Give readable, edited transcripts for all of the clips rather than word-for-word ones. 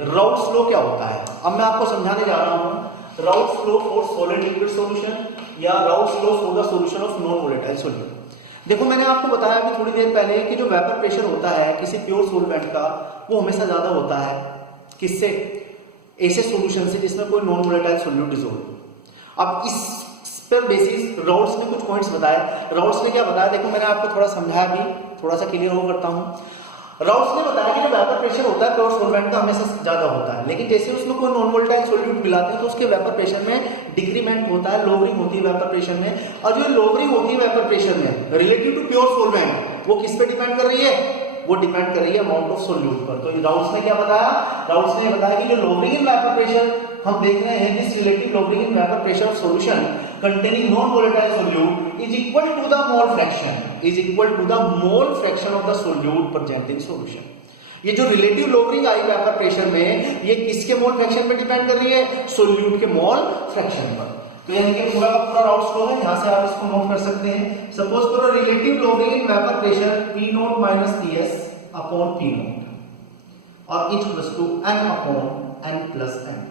Raoult's law क्या होता है, अब मैं आपको समझाने जा रहा हूं। Raoult's law for solid liquid solution या Raoult's law for the solution of non volatile solute. देखो मैंने आपको बताया अभी थोड़ी देर पहले कि जो वेपर प्रेशर होता है किसी प्योर सॉल्वेंट का वो हमेशा ज्यादा होता है किससे, ऐसे सॉल्यूशन से जिसमें कोई नॉन वोलेटाइल सॉल्यूट डिसॉल्व। अब इस पर बेसिस राउल्स ने कुछ पॉइंट्स बताए। राउल्स ने क्या बताया, देखो मैंने आपको थोड़ा समझाया भी, थोड़ा सा क्लियर हो करता हूं। राउल्स ने बताया कि जो वेपर प्रेशर होता है प्योर सॉल्वेंट का हमेशा ज्यादा होता है, लेकिन जैसे उसमें कोई नॉन वोलेटाइल सॉल्यूट मिलाते हैं तो उसके वेपर प्रेशर में डिक्रीमेंट होता है, लोवरिंग होती है वेपर प्रेशर में। और जो लोवरिंग होती है वेपर प्रेशर में रिलेटिव टू प्योर सॉल्वेंट वो किस पे डिपेंड कर रही है, वो डिपेंड कर रही है अमाउंट ऑफ सॉल्यूट पर। तो राउल्स ने क्या बताया, राउल्स ने बताया कि जो लोवरिंग इन वेपर प्रेशर हम देख रहे हैं, this relative lowering in vapour pressure of solution containing non-volatile solute is equal to the mole fraction, is equal to the mole fraction of the solute present in solution। ये जो relative lowering आई vapour pressure में ये किसके mole fraction पे depend कर रही है, solute के मोल फ्रैक्शन पर। तो यानी कि पूरा का पूरा राउल्स लॉ है, यहां से आप इसको नोट कर सकते हैं। सपोज करो relative lowering in vapour pressure P0 minus Ts upon P0 और it equals to n upon n plus n।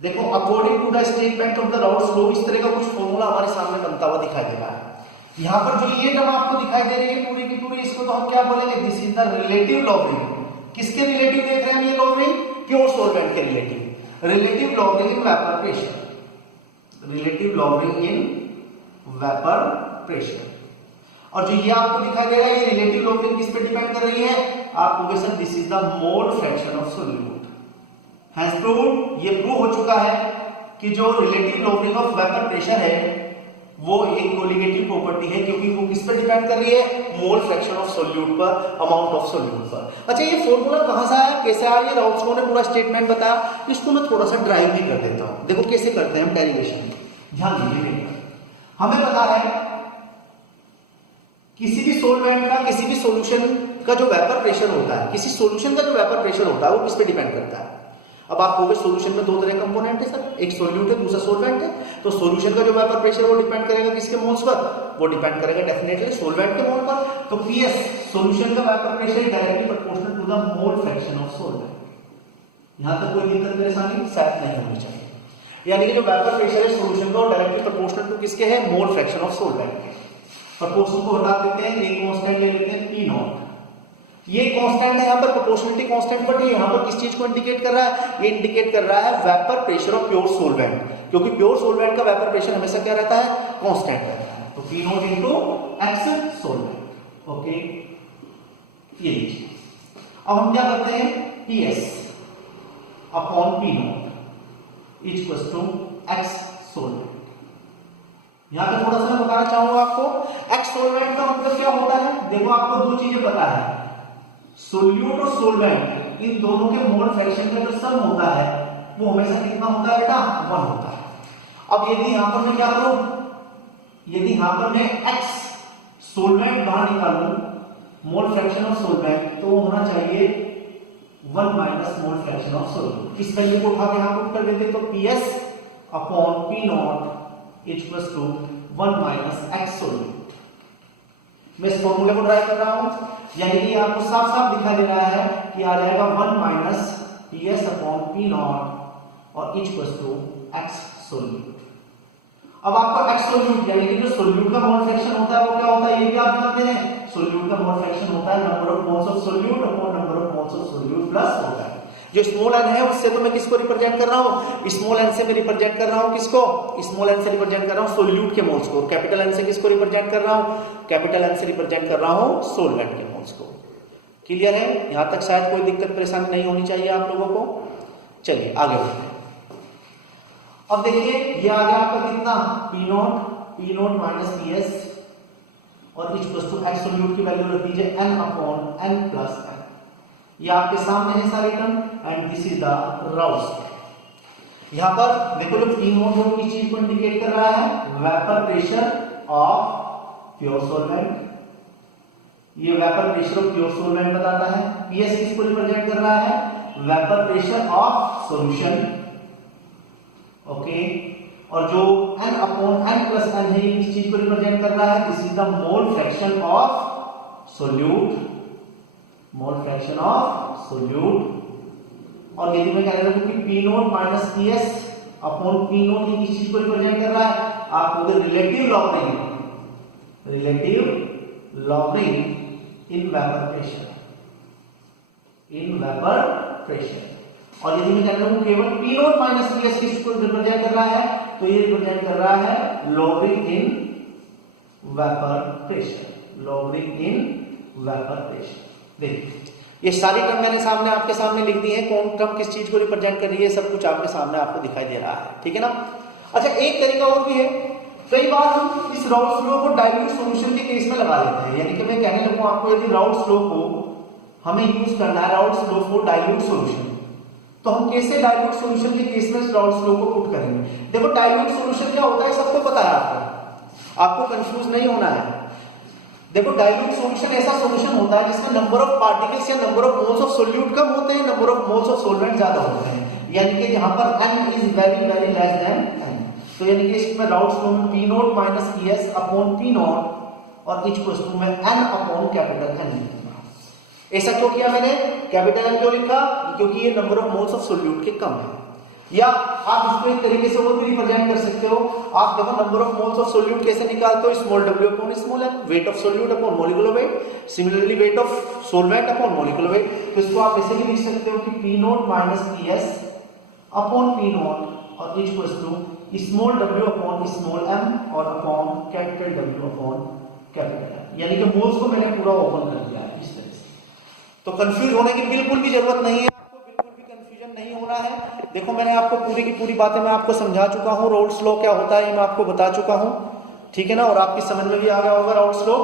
देखो according to the statement of the Raoult's law इस तरह का कुछ फॉर्मूला हमारे सामने बनता हुआ दिखाई दे रहा है। यहां पर जो ये टर्म आपको दिखाई दे रही है पूरी की पूरी, इसको तो हम क्या बोलेंगे, this is the relative lowering. किसके रिलेटिव देख रहे हैं हम ये लोवरिंग, प्योर सॉल्वेंट के relative. Relative lowering in vapour pressure, relative lowering in vapour pressure. और जो ये आपको दिखाई दे रहा है ये रिलेटिव लोवरिंग किस पे डिपेंड कर रही है, आप कहोगे sir this is the mole fraction of solute. Has proved, ये प्रूव हो चुका है कि जो relative lowering of vapour pressure है वो एक कोलिगेटिव प्रॉपर्टी है, क्योंकि वो किस पर डिपेंड कर रही है, मोल फ्रैक्शन ऑफ सॉल्यूट पर, अमाउंट ऑफ सॉल्यूट पर। अच्छा ये फॉर्मूला कहां से आया, कैसे आया, ये राउल्स लॉ ने पूरा स्टेटमेंट बताया। इसको मैं थोड़ा सा ड्राइव भी कर देता हूं। देखो कैसे करते हैं हम डेरिवेशन, ध्यान दीजिए। हमें पता है किसी भी सॉल्वेंट का, किसी भी सॉल्यूशन का जो वेपर प्रेशर होता है, किसी सॉल्यूशन का जो वेपर प्रेशर होता है वो किस पे डिपेंड करता है। अब आप कहोगे सॉल्यूशन में दो तरह कंपोनेंट है सर, एक सॉल्यूट है दूसरा सॉल्वेंट है। तो सॉल्यूशन का जो वेपर प्रेशर वो डिपेंड करेगा किसके मोल्स पर, वो डिपेंड करेगा डेफिनेटली सॉल्वेंट के मोल पर। तो पीएस सॉल्यूशन का vapour pressure directly proportional to the mole fraction of solvent. यहां तक कोई दिक्कत परेशानी शायद नहीं होनी चाहिए। यानी कि जो वेपर प्रेशर है सॉल्यूशन का डायरेक्टली प्रोपोर्शनल टू किसके है, मोल फ्रैक्शन ऑफ सॉल्वेंट के। प्रोपोर्शन को हटा देते हैं, एक कांस्टेंट ले लेते हैं P0। ये कांस्टेंट है यहाँ पर प्रोपोर्शनलिटी कांस्टेंट, बट ये यहाँ पर किस चीज को इंडिकेट कर रहा है, ये इंडिकेट कर रहा है vapour pressure of pure solvent, क्योंकि प्योर सॉल्वेंट का वेपर प्रेशर हमेशा क्या रहता है, कांस्टेंट रहता है। तो P0 into x solvent. Okay ये लीजिए। अब हम क्या करते हैं, Ts upon P0 equals to x solvent. यहां पे थोड़ा सा मैं बताना चाहूंगा आपको, x सॉल्वेंट का मतलब क्या होता है। देखो आपको दो चीजें पता है, सोल्यूट और सॉल्वेंट इन दोनों के मोल फ्रैक्शन का जो सम होता है वो हमेशा कितना होता है बेटा, 1 होता है। अब यदि यहां पर मैं क्या करूं, यदि यहां पर मैं x सॉल्वेंट बाहर निकालूं, मोल फ्रैक्शन ऑफ सॉल्वेंट, तो होना चाहिए 1 minus mole fraction of solvent. इस वैल्यू को उठा के यहां पुट कर देते तो Ps अपॉन P0 equals to 1 minus x solvent. मैं इस फॉर्मूले को ड्राइव कर रहा हूं, यानी कि आपको साफ साफ दिखाई दे रहा है कि आ जाएगा 1 माइनस Ps अपॉन P0 और इक्वल्स टू x सॉल्यूट। अब आपको x सॉल्यूट यानी कि जो सॉल्यूट का मोल फ्रैक्शन होता है वो क्या होता है, ये भी आप जानते हैं। सॉल्यूट का मोल फ्रैक्शन होता है number of moles of solute upon number of moles of solute plus होता है। जो स्मॉल n है उससे तो मैं किसको रिप्रेजेंट कर रहा हूं, स्मॉल n से मैं रिप्रेजेंट कर रहा हूं किसको, स्मॉल n से रिप्रेजेंट कर रहा हूं सॉल्यूट के मोल्स को। कैपिटल n से किसको रिप्रेजेंट कर रहा हूं, कैपिटल n से रिप्रेजेंट कर रहा हूं सॉल्वेंट के मोल्स को। क्लियर है, यहां तक शायद कोई दिक्कत परेशानी नहीं होनी चाहिए आप लोगों को। चलिए आगे बढ़ते हैं। अब देखिए ये आ गया आपका कितना, P0 माइनस Ps और इक्वल्स टू x सॉल्यूट की वैल्यू रख दीजिए n upon n plus n। ये आपके सामने है सारी term and this is the Raoul's. यहां पर देखो जो P0 जो किस चीज को इंडिकेट कर रहा है, vapour pressure of pure solvent. ये vapour pressure of pure solvent बताता है। Ps किसको रिप्रेजेंट कर रहा है, vapour pressure of solution. Okay और जो n upon n plus n है ये किस चीज को रिप्रेजेंट कर रहा है, this is the mole fraction of solute, mole fraction of solute. और यदि मैं कहने लगूं कि P note minus P S upon P note ये किस चीज को रिप्रेजेंट कर रहा है, आपको रिलेटिव लॉगरिथम इन वेपर प्रेशर, और यदि मैं कहता हूं केवल P note minus P S किस को रिप्रेजेंट कर रहा है, तो ये रिप्रेजेंट कर रहा है लॉगरिथम इन वेपर प्रेशर, देखिए ये सारी टर्म मैंने सामने आपके सामने लिख दी है, कौन टर्म किस चीज को रिप्रेजेंट कर रही है, सब कुछ आपके सामने आपको दिखाई दे रहा है, ठीक है ना। अच्छा एक तरीका और भी है, कई बार हम इस राउल्स लॉ को डाइल्यूट सॉल्यूशन के केस में लगा लेते हैं, यानी कि मैं कहने लगूं आपको यदि राउल्स लॉ को हमें यूज करना है, Raoul's law for dilute solution, तो हम कैसे डाइल्यूट सॉल्यूशन के केस में इस राउल्स लॉ को पुट करेंगे। देखो डाइल्यूट सॉल्यूशन क्या होता है सबको पता है, आपको कंफ्यूज नहीं होना है। देखो डाइल्यूट सॉल्यूशन ऐसा सॉल्यूशन होता है जिसमें नंबर ऑफ पार्टिकल्स या number of moles of solute कम होते हैं, number of moles of solvent ज्यादा होते हैं, यानी कि यहां पर n is very very less than n, तो यानी कि इसमें राउल्स लॉ में p not minus es upon p naught और इक्वल्स टू में n अपॉन कैपिटल N लिखूंगा। ऐसा क्यों किया मैंने, कैपिटल N क्यों लिखा, क्योंकि ये number of moles of solute के कम है। या आप इसको एक तरीके से और भी रिप्रेजेंट कर सकते हो, आप देखो number of moles of solute कैसे निकालते हो, small w upon small n, weight of solute upon molecular weight, similarly weight of solvent upon molecular weight, तो इसको आप ऐसे भी लिख सकते हो कि p not minus ps upon p naught और equals to small w upon small m और upon capital W upon capital M, यानी कि मोल्स को मैंने पूरा ओपन कर दिया है इस तरह से। तो कंफ्यूज होने की बिल्कुल भी जरूरत नहीं है, आपको बिल्कुल भी कंफ्यूजन नहीं होना है। देखो मैंने आपको पूरी की पूरी बातें मैं आपको समझा चुका हूँ, राउल्स लॉ क्या होता है ये मैं आपको बता चुका हूँ, ठीक है ना, और आपकी समझ में भी आ गया होगा राउल्स लॉ।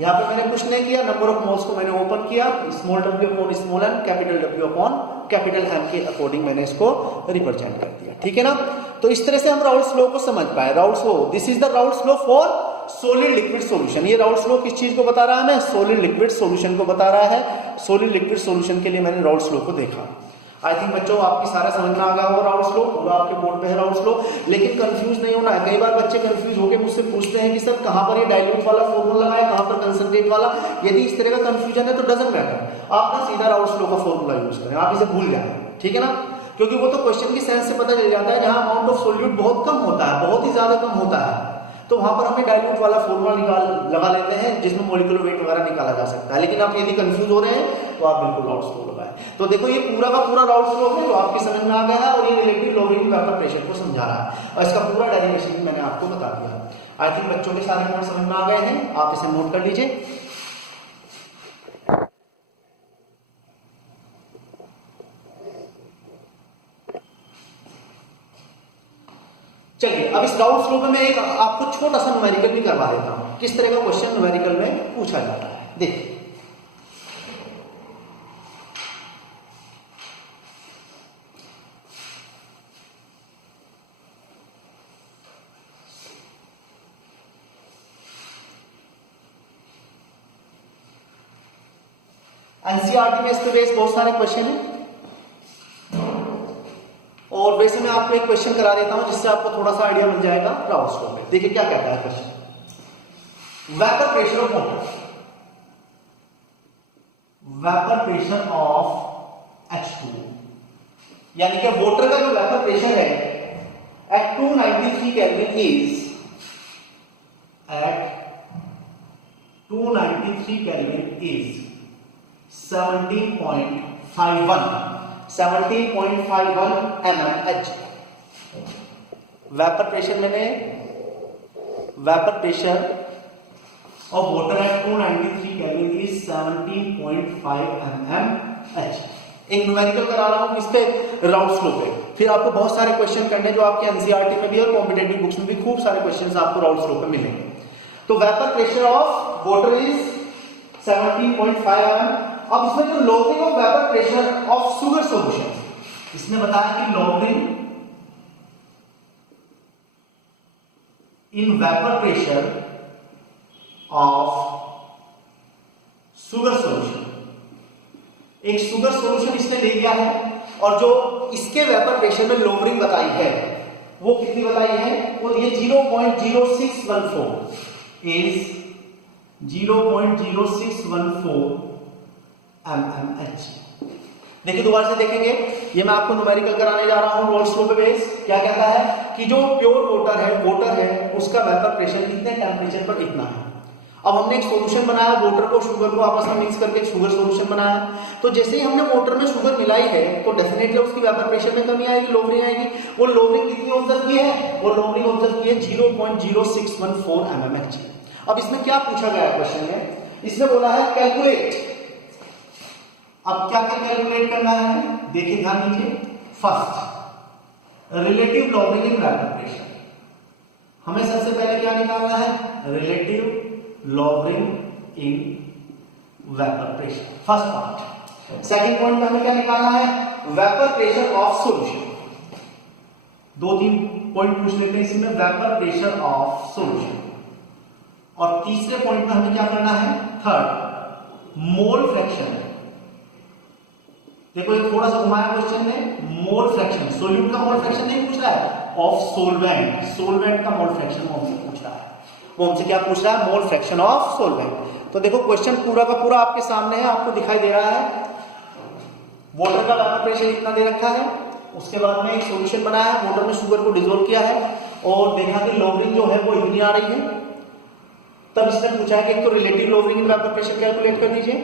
यहाँ पे मैंने कुछ नहीं किया, नंबर ऑफ मोल्स को मैंने ओपन किया, small w upon small n, capital W upon capital M के अकॉर्डिंग मैंने इसको रिप्रेजेंट कर दिया, ठीक है ना। तो इस तरह से हम राउल्स लॉ को समझ पाए। Raoult's law, this is the Raoult's law for solid liquid solution. ये राउल्स लॉ किस चीज को बता रहा है, मैं सॉलिड लिक्विड सॉल्यूशन को बता रहा है। सॉलिड लिक्विड सॉल्यूशन के लिए मैंने राउल्स लॉ को देखा। आई थिंक बच्चों आपकी सारा समझ में आ गया होगा राउल्स लॉ, पूरा आपके बोर्ड पे है राउल्स लॉ, लेकिन कंफ्यूज नहीं होना है। कई बार बच्चे कंफ्यूज होकर मुझसे पूछते हैं कि सर कहां पर ये डाइल्यूट वाला फॉर्मूला लगाए, कहां पर कंसंट्रेट वाला। यदि इस तरह का कंफ्यूजन है तो डजंट मैटर, आप ना सीधा राउल्स लॉ का फॉर्मूला यूज करें, आप इसे भूल जाए, ठीक है ना, क्योंकि वो तो क्वेश्चन की सेंस से पता चल जाता है। जहां अमाउंट ऑफ सॉल्यूट बहुत कम होता है, बहुत ही ज्यादा कम होता है, तो वहां पर हमें डाइल्यूट वाला फॉर्मूला लगा लेते हैं जिसमें मॉलिक्यूलर वेट वगैरह निकाला जा सकता है। लेकिन आप यदि कंफ्यूज हो रहे हैं तो आप बिल्कुल राउल्स लॉ लगाएं। तो देखो ये पूरा का पूरा राउल्स लॉ है जो आपकी समझ में आ गया है, और ये रिलेटिव लॉगरिथम वेपर प्रेशर को समझा रहा है, और इसका पूरा डेरिवेशन मैंने आपको बता दिया। आई थिंक बच्चों के सारे पॉइंट समझ में आ गए हैं, आप इसे नोट कर लीजिए। चलिए अब इस राउल्स लॉ में मैं एक आपको छोटा सा न्यूमेरिकल भी करवा देता हूं, किस तरह का क्वेश्चन न्यूमेरिकल में पूछा जाता है। देखिए एनसीईआरटी में इसके बेस बहुत सारे क्वेश्चन हैं, और वैसे मैं आपको एक क्वेश्चन करा देता हूं जिससे आपको थोड़ा सा आइडिया मिल जाएगा राउल्स लॉ में। देखिए क्या कहता है question, vapour pressure of water, vapour pressure of H2, यानी कि वाटर का जो वेपर प्रेशर है at 293 kelvin is, at 293 kelvin is 17.51 mmHg। Vapour pressure मैंने, vapour pressure of water at 293 kelvin is 17.5 mmHg। एक न्यूमेरिकल करा रहा हूं इस पे राउल्स लॉ पे, फिर आपको बहुत सारे क्वेश्चन करने जो आपके एनसीईआरटी में भी और कॉम्पिटेटिव बुक्स में भी खूब सारे क्वेश्चंस आपको राउल्स लॉ पे मिलेंगे। तो vapour pressure of water is 17.5 mm। अब इसमें जो logarithm of vapour pressure of sugar solution, इसने बताया कि logarithm in vapour pressure of sugar solution, एक शुगर सॉल्यूशन इसने ले लिया है, और जो इसके वेपर प्रेशर में लॉगरिथम बताई है वो कितनी बताई है, वो ये 0.0614 इज 0.0614 mmHg। देखिए दोबारा से देखेंगे, ये मैं आपको न्यूमेरिकल कराने जा रहा हूँ रोल्स लॉ पे बेस। क्या कहता है कि जो प्योर वाटर है उसका वेपर प्रेशर इतने टेम्परेचर पर इतना है। अब हमने एक सॉल्यूशन बनाया, वाटर को शुगर को आपस में मिक्स करके शुगर सॉल्यूशन बनाया, तो जैसे ही हमने वाटर में शुगर मिलाई है तो डेफिनेटली उसकी वेपर प्रेशर में कमी आएगी, लोवरिंग आएगी। वो लोवरिंग कितनी ऑब्जर्व की है, वो लोवरिंग ऑब्जर्व की है 0.0614 mmHg। अब इसमें क्या पूछा गया है क्वेश्चन में, इसमें बोला है कैलकुलेट। अब क्या क्या कैलकुलेट करना है, देखिए ध्यान दीजिए। First relative lowering in vapour pressure, हमें सबसे पहले क्या निकालना है, relative lowering in vapour pressure, first part. Second point में हमें क्या निकालना है, वेपर प्रेशर ऑफ सॉल्यूशन। दो तीन पॉइंट पूछ लेते हैं इसमें, वेपर प्रेशर ऑफ सॉल्यूशन। और तीसरे पॉइंट में हमें क्या करना है, थर्ड मोल फ्रैक्शन। देखो ये थोड़ा सा घुमाया क्वेश्चन में, मोल फ्रैक्शन, सोल्यूट का मोल फ्रैक्शन नहीं पूछ रहा है, ऑफ सोलवेंट, सोलवेंट का मोल फ्रैक्शन वो हमसे पूछ रहा है। वो हमसे क्या पूछ रहा है, मोल फ्रैक्शन ऑफ सोलवेंट। तो देखो क्वेश्चन पूरा का पूरा आपके सामने है, आपको दिखाई दे रहा है। वाटर का वेपर प्रेशर इतना दे रखा है, उसके बाद में एक सॉल्यूशन बनाया, वाटर में शुगर को डिसॉल्व किया है और देखा कि लोवरिंग जो है वो इतनी आ रही है। तब इसने पूछा है कि एक तो relative lowering in vapour pressure calculate कर दीजिए,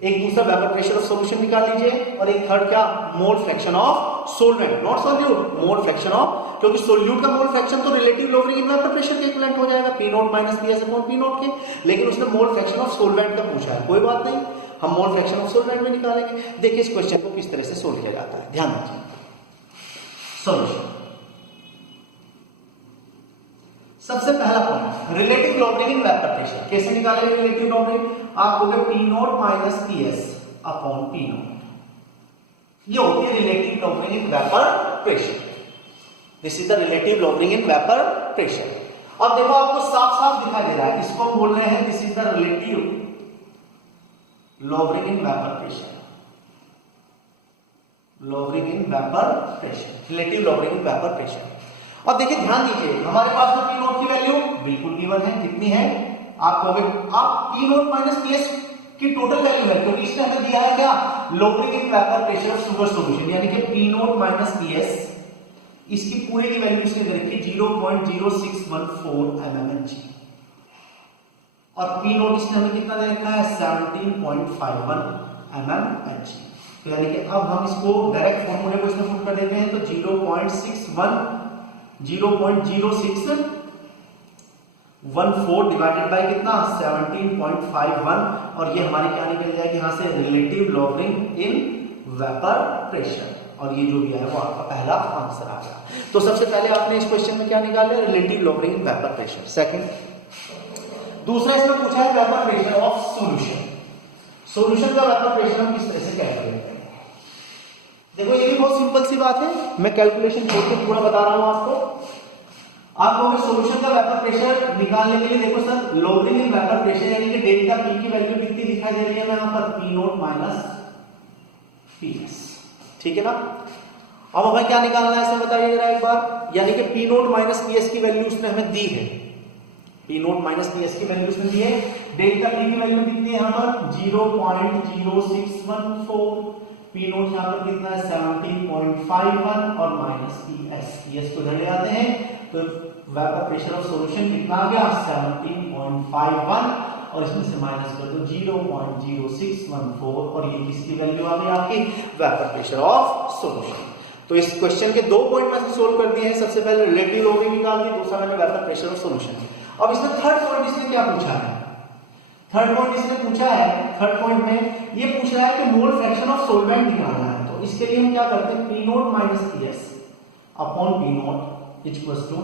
एक दूसरा वेपर प्रेशर ऑफ सॉल्यूशन निकाल लीजिए, और एक थर्ड क्या, मोल fraction of solvent, not solute, mole fraction of, क्योंकि सोल्यूट का मोल फ्रैक्शन तो relative lowering in vapour pressure के इक्विवेलेंट हो जाएगा, P not minus PS upon P not के। लेकिन उसने मोल फ्रैक्शन ऑफ सोलवेंट का पूछा है, कोई बात नहीं, हम मोल फ्रैक्शन ऑफ सोलवेंट में निकालेंगे। देखिए इस क्वेश्चन को किस तरह से सोल्व किया जाता है, ध्यान रखिए। सॉल्यूशन, सबसे पहला point relative lowering in vapour pressure. कैसे निकालेंगे रिलेटिव लोवरिंग, आप बोलोगे P not minus PS upon P not, ये होती है relative lowering in vapour pressure. This is the relative lowering in vapour pressure. अब देखो आपको साफ साफ दिखाई दे रहा है, इसको हम बोल रहे हैं this is the relative lowering in vapour pressure, lowering in vapour pressure, relative lowering in vapour pressure. अब देखिए ध्यान दीजिए, हमारे पास में P नॉट की वैल्यू बिल्कुल गिवन है, कितनी है, आप कहोगे आप P नॉट माइनस PS की टोटल वैल्यू है, क्योंकि इसने हमें दिया है क्या, lowering in vapour pressure of sugar solution, यानी कि P नॉट माइनस PS, इसकी पूरे की वैल्यू इसने दे रखी 0.0614 mmHg, और P नॉट इसने हमें कितना दे रखा है 17.51 mmHg। तो यानी कि अब हम इसको डायरेक्ट फॉर्मूले को इसमें पुट कर देते हैं, तो 0.0614 डिवाइडेड बाय कितना 17.51, और ये हमारी क्या निकल जाएगी यहां से, relative lowering in vapour pressure, और ये जो दिया है वो आपका पहला आंसर आ गया। तो सबसे पहले आपने इस क्वेश्चन में क्या निकाल लिया, relative lowering in vapour pressure. Second, दूसरा इसमें पूछा है vapour pressure of solution. Solution का वेपर प्रेशर हम किस तरह से कैलकुलेट करेंगे। देखो ये भी बहुत सिंपल सी बात है, मैं कैलकुलेशन छोड़ के पूरा बता रहा हूं आपको। आप लोगों सॉल्यूशन का वेपर प्रेशर निकालने के लिए देखो sir, lowering in vapour pressure यानी कि डेल्टा P की वैल्यू कितनी दिखाई दे रही है यहां पर, P नॉट माइनस PS, ठीक है ना। अब हमें क्या निकालना है इसे बताइए जरा एक बार, यानी कि P नॉट माइनस PS की वैल्यू उसने हमें दी है, P नॉट माइनस PS की वैल्यू उसने दी है, डेल्टा P की वैल्यू कितनी है यहां पर 0.0614, P नॉट यहां पर कितना है 17.51 और माइनस PS को इधर ले आते हैं, तो वेपर प्रेशर ऑफ सॉल्यूशन कितना आ गया 17.51, और इसमें से माइनस कर दो 0.0614, और ये किसकी वैल्यू आ गई आपकी, वेपर प्रेशर ऑफ सॉल्यूशन। तो इस क्वेश्चन के दो पॉइंट मैंने सोल्व कर दिए हैं, सबसे पहले रिलेटिव लोवरिंग निकाल दी, दूसरा मैंने वेपर प्रेशर ऑफ सॉल्यूशन। अब इसमें थर्ड पॉइंट इसने क्या पूछा है, थर्ड पॉइंट इसने पूछा है, थर्ड पॉइंट में ये पूछ रहा है कि मोल फ्रैक्शन ऑफ सॉल्वेंट निकालना है। तो इसके लिए हम क्या करते हैं, P not minus PS upon P not equals to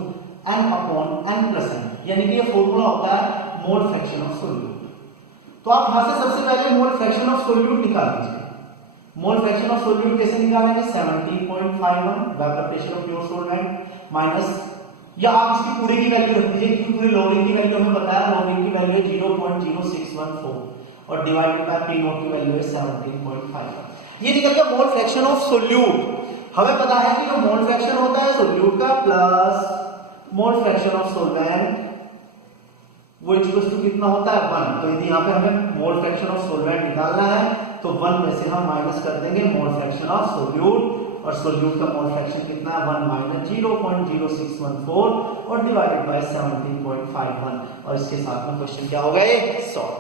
n upon n plus n, यानी कि ये फॉर्मूला होता है मोल फ्रैक्शन ऑफ सोल्यूट। तो आप यहां से सबसे पहले मोल फ्रैक्शन ऑफ सोल्यूट निकाल लीजिए। मोल फ्रैक्शन ऑफ सोल्यूट कैसे निकालेंगे, 17.51 vapour pressure of pure solvent minus, या आप इसकी पूरे की वैल्यू रख दीजिए, क्योंकि पूरी लोवरिंग की वैल्यू हमें पता है, लोवरिंग की वैल्यू है 0.0614 और डिवाइडेड बाय P नॉट की वैल्यू है 17.51। ये निकल गया मोल फ्रैक्शन ऑफ सोल्यूट। हमें पता है कि जो मोल फ्रैक्शन होता है सोल्यूट का plus mole fraction of solvent वो इक्वल्स टू कितना होता है 1। तो यदि यहाँ पे हमें मोल फ्रैक्शन ऑफ सॉल्वेंट निकालना है तो 1 में से हम माइनस कर देंगे मोल फ्रैक्शन ऑफ सोल्यूट, और सोल्यूट का मोल फ्रैक्शन कितना है 1 माइनस 0.0614 और डिवाइडेड बाय 17.51, और इसके साथ में क्वेश्चन क्या हो गए सॉल्व।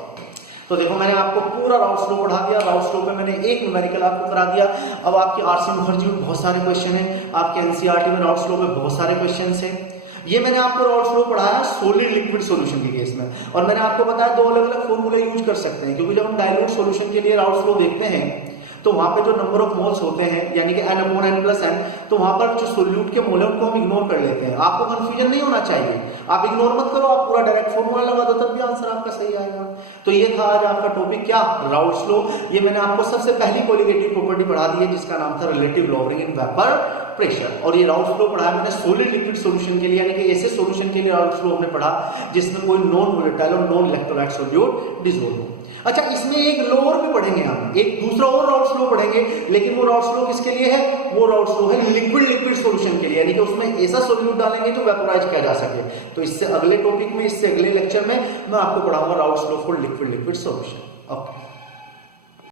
तो देखो मैंने आपको पूरा राउट स्लो पढ़ा दिया, राउट स्लो पे मैंने एक न्यूमेरिकल आपको करा दिया। अब आपकी आरसी मुखर्जी में बहुत सारे क्वेश्चन हैं, आपके एनसीईआरटी में राउट स्लो पे बहुत सारे क्वेश्चन हैं। ये मैंने आपको राउट फ्लो पढ़ाया सॉलिड लिक्विड सॉल्यूशन के केस में, और मैंने आपको बताया दो अलग अलग फॉर्मूला यूज कर सकते हैं, क्योंकि जब हम डाइल्यूट सॉल्यूशन के लिए राउट फ्लो देखते हैं तो वहां पे जो नंबर ऑफ मोल्स होते हैं यानी कि n/n+n, तो वहां पर जो सोल्यूट के मोल है उनको हम इग्नोर कर लेते हैं। आपको कंफ्यूजन नहीं होना चाहिए, आप इग्नोर मत करो, आप पूरा डायरेक्ट फॉर्मूला लगा दो तब भी आंसर आपका सही आएगा। तो ये था आज आपका टॉपिक क्या, राउट फ्लो। ये मैंने आपको सबसे पहली कोलिगेटिव प्रॉपर्टी पढ़ा दी है जिसका नाम था रिलेटिव लॉवरिंग इन वेपर प्रेशर, और ये राउट फ्लो पढ़ा है मैंने सॉलिड लिक्विड सॉल्यूशन के लिए, यानी कि ऐसे सॉल्यूशन के लिए राउट फ्लो हमने पढ़ा जिसमें कोई नॉन वोलेटाइल और नॉन इलेक्ट्रोलाइट सॉल्यूट डिसॉल्व हो। अच्छा, इसमें एक लो और भी पढ़ेंगे हम, एक दूसरा और राउट फ्लो पढ़ेंगे, लेकिन वो राउट फ्लो किसके लिए है, वो राउट फ्लो है लिक्विड लिक्विड सॉल्यूशन के लिए, यानी कि उसमें ऐसा सॉल्यूट डालेंगे जो वेपोराइज किया जा सके। तो इससे अगले टॉपिक में, इससे अगले लेक्चर में मैं आपको पढ़ाऊंगा Raoult law for liquid liquid solution. Okay.